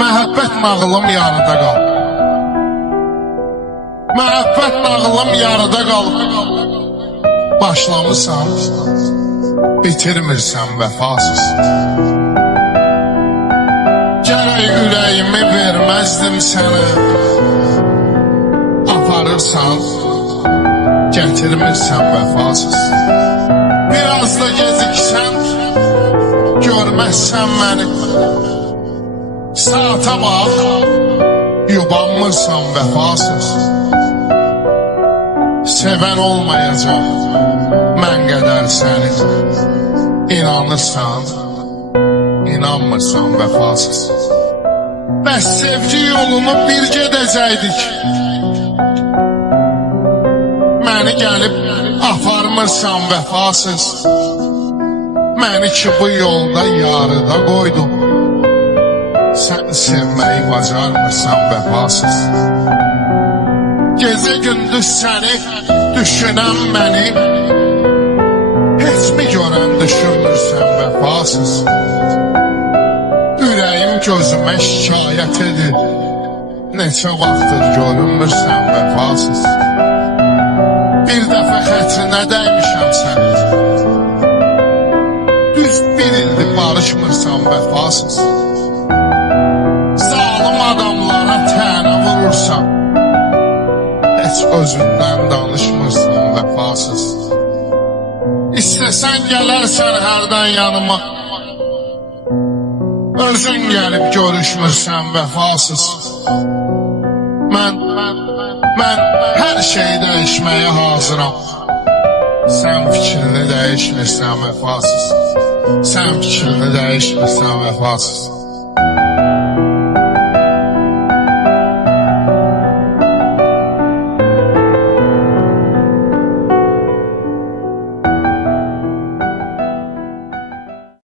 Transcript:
Məhəbbət nağılım yarıda qalıb. Məhəbbət nağılım yarıda qalıb. Başlamısan, bitirmirsən vəfasız. Gərək ürəyimi verməzdim sənə. Aparırsan, gətirmirsən vəfasız. Biraz da geciksən, görməzsən məni. Saata bax, yubanmırsan vəfasız. Sevən olmayacaq mən qədər səni. İnanırsan, inanmırsan vəfasız. Bəs sevgi yolunu bir gedəcəkdik. Məni gəlib aparmırsan vəfasız. Məni ki bu yolda yarıda qoydum. Sən sevməyi bacarmırsan vəfasız. Gecə gündüz səni düşünən məni heç mi görən düşünmürsən vəfasız. Ürəyim gözümə şikayət edir. Neçə vaxtdır görünmürsən vəfasız. Bir dəfə xətrinə dəymişəm sən. Düz bir ildir barışmırsan vəfasız. Zalım adamlara tənə vurursan. Heç özündən danışmırsan vəfasız. İstəsən gələrsən hərdən yanıma. Özün gəlib görüşmürsən vəfasız. Mən hər şeyi dəyişməyə hazıram. Sən fikrini dəyişmirsən vəfasız. Sən fikrini dəyişmirsən vəfasız.